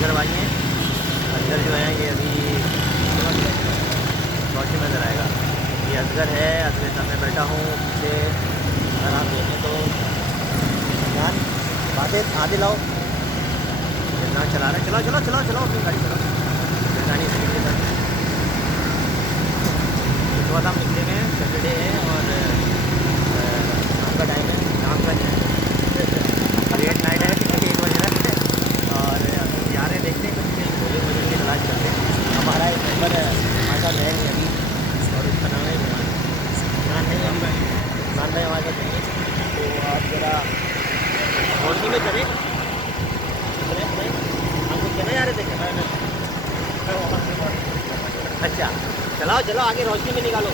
असगर भाई हैं। असगर जो है ये अभी रोशनी में नजर आएगा। ये असगर है, असगर के साथ मैं बैठा हूँ पीछे। अगर आप देखें तो यार बातें आगे लाओ, नाक चला रहे, चलाओ चलाओ चलाओ चलाओ अपनी गाड़ी चलाओ, गाड़ी स्पीड के साथ। इस वक्त हम निकले हुए हैं, सैटरडे है और शाम का टाइम है, शाम का लेट नाइट है, 1 बज रहा है और जा रहे हैं, देखते हैं कुछ भोजन भोजन की तलाश करते हैं। हमारा एक मेम्बर है हमारे साथ है नहीं अभी, और उसका नाम है इमरान। इमरान नहीं, हम इमरान भाई हमारे साथ नहीं, तो आप ज़रा रोशनी में चलें। हम कुछ कहना जा रहे थे क्या? अच्छा चलाओ चलाओ आगे, रोशनी में निकालो,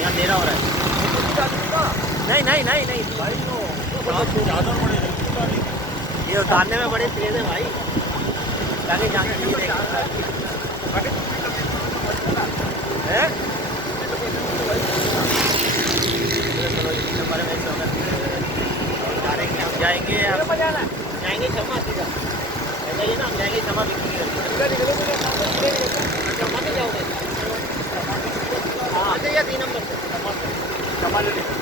यहाँ अंधेरा हो रहा है। नहीं नहीं नहीं नहीं भाई, ये उतारने में बड़े तेज है भाई, जाने जाने हम जाएंगे जाएंगे क्षमा सीधा, ऐसा ही ना, हम जाएंगे क्षमा बिक्री, क्षमा नहीं जाओगे? हाँ अच्छा, 3 नंबर से क्षमा ले लीजिए।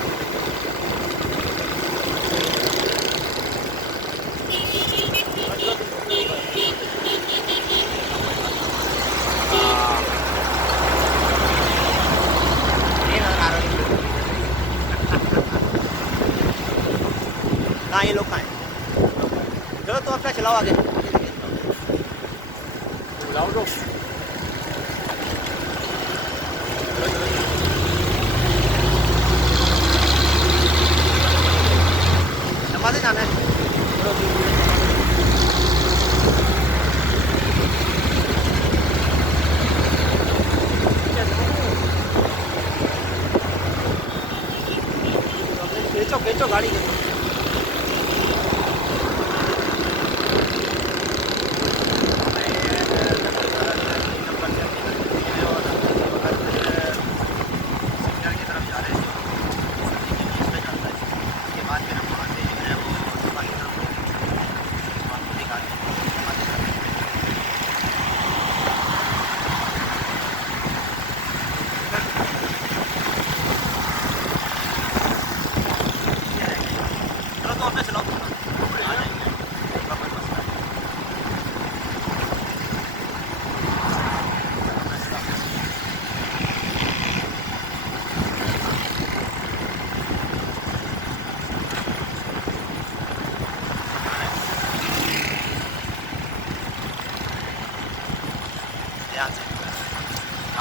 कहाँ ये लोग, कहाँ हैं? चलो तो अपना चलाओ आगे, चलाओ लोग। से जाना है। खींचो खींचो गाड़ी खींचो।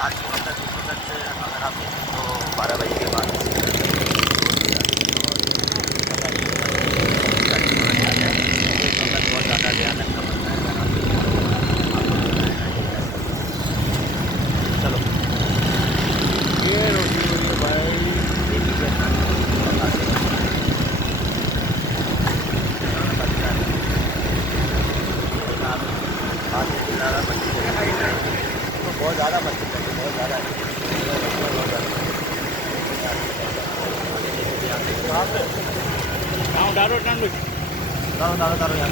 आज के वक्त अगर आप देखें तो 12 बजे के बाद बहुत ज़्यादा ध्यान रखना पड़ता है। चलो ये रोटी हुई है भाई, देखिए बहुत ज़्यादा मस्ती करती है, बहुत ज़्यादा डालो डालो डालो डालो यार।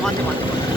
मानते मानते मानते मानते